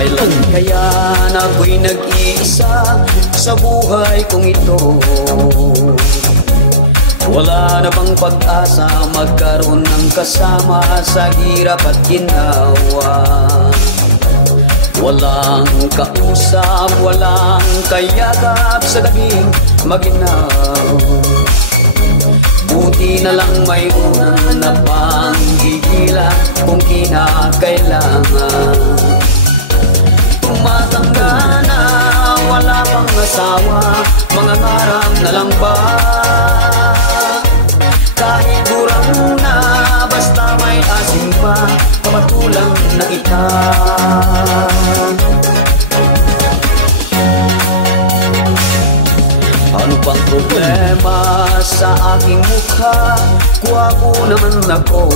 Kailan kaya na ako'y nag-iisa sa buhay kong ito? Wala na bang pag-asa magkaroon ng kasama sa hirap at ginawa? Walang kausap, walang kayakap sa gabing maginaw. Buti na lang may unang napanggigilan kung kinakailangan. Tumatanda na, wala pang asawa, mga ngarang na lang ba? Kahit burang na, basta may asim pa, kapatulang na kita. Ano pang problema sa aking mukha? Gwapo naman ako.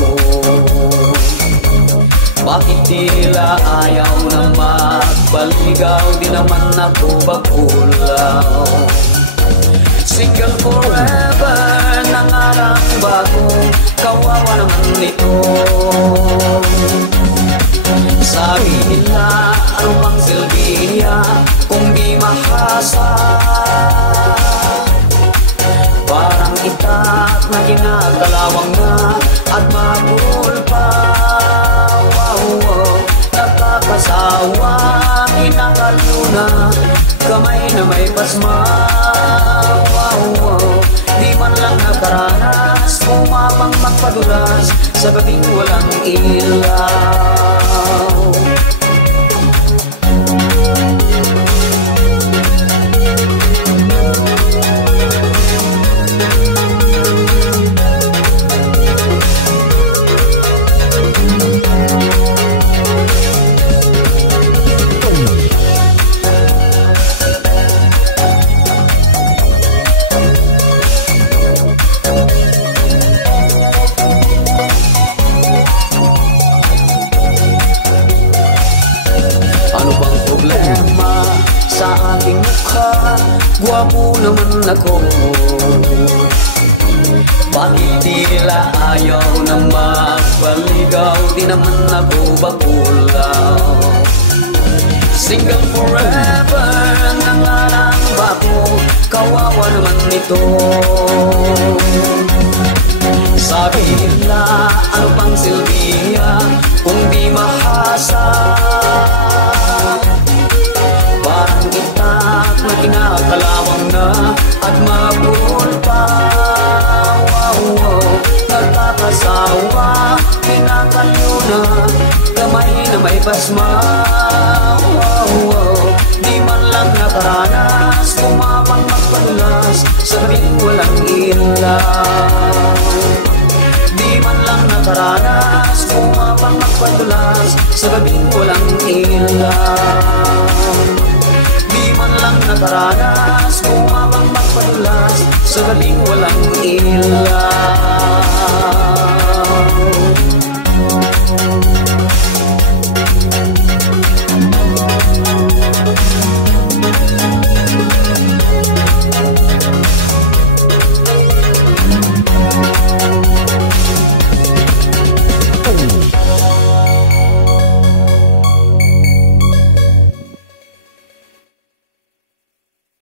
Bakit tila ayaw na magbaligaw? Di naman ako bakulaw. Single forever, nangarang bago, kawawa naman nito. Sabi nila, ano bang silbi niya kung di mahasa? Parang itak na ginagalawang na at mabul pa. Nakakasawa, kinakaluna, kamay na may pasma. Di man lang nakaranas, umabang magpadulas sa gabing walang ilaw. Sa aking mukha, gwapo naman ako. Bakit tila ayaw na magbaligaw? Di naman ako bakulaw. Single forever, nangarang bako, kawawa naman nito. Sabi nila, ano pang silbiya kung di mahasa? Parang itak na kinakalawang na at mabul pa. Nagkakasawa, kinakaluna, kamay na may pasma. Di man lang nakaranas, kumapang magpadulas sa gabing walang ilaw. Di man lang nakaranas, kumapang magpadulas sa gabing walang ilaw. Nakaranas, kumapang magpadulas sa gabing walang ilaw.